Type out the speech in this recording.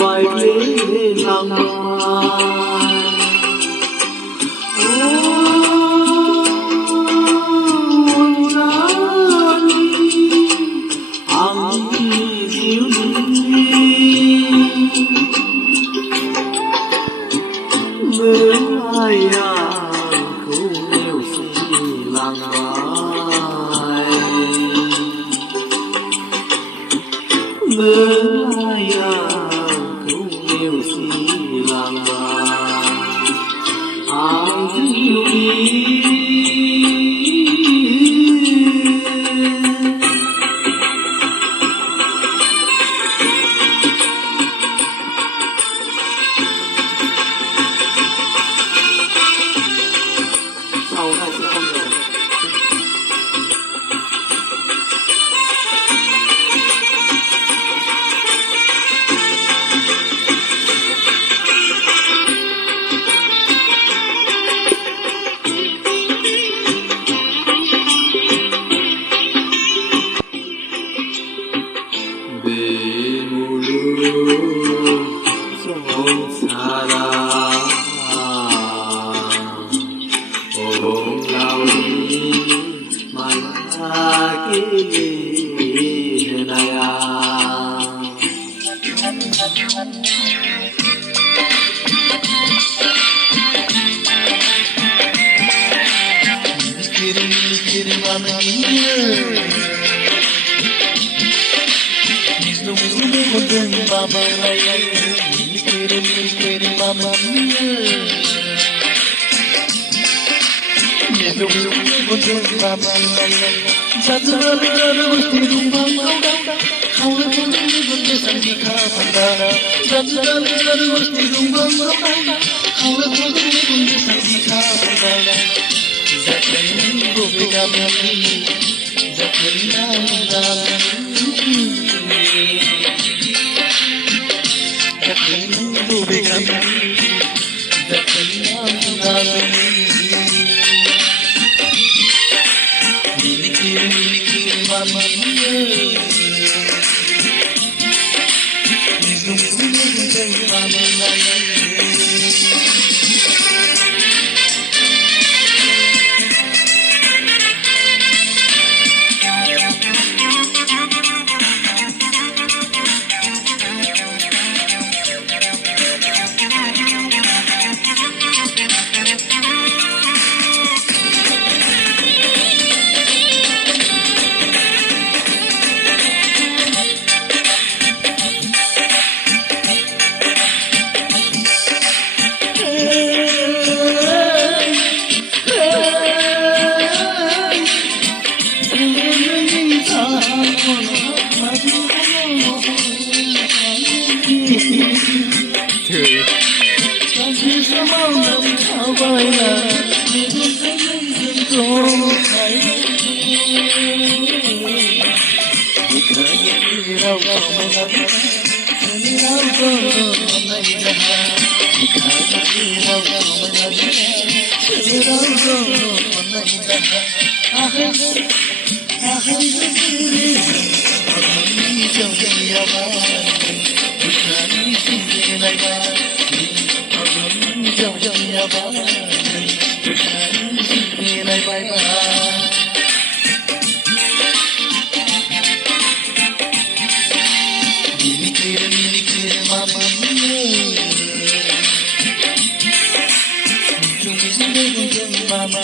vài thế lang mai. Ai à không yêu si lang mai, ai à không yêu si lang mai, ai yêu đi. Sau này sẽ không rồi. Về mùa lúa sông Sara lao đi mà kia này à. Mikirin mama Mismo mama mikirin mama mama Jatuh gusti rumbang kau gusti sandi kapanda Jatuh gusti rumbang kau gusti sandi kapanda Jatuh gopi kami Jatuh nama Jatuh gopi kami Jatuh nama Mikirin mama Mama,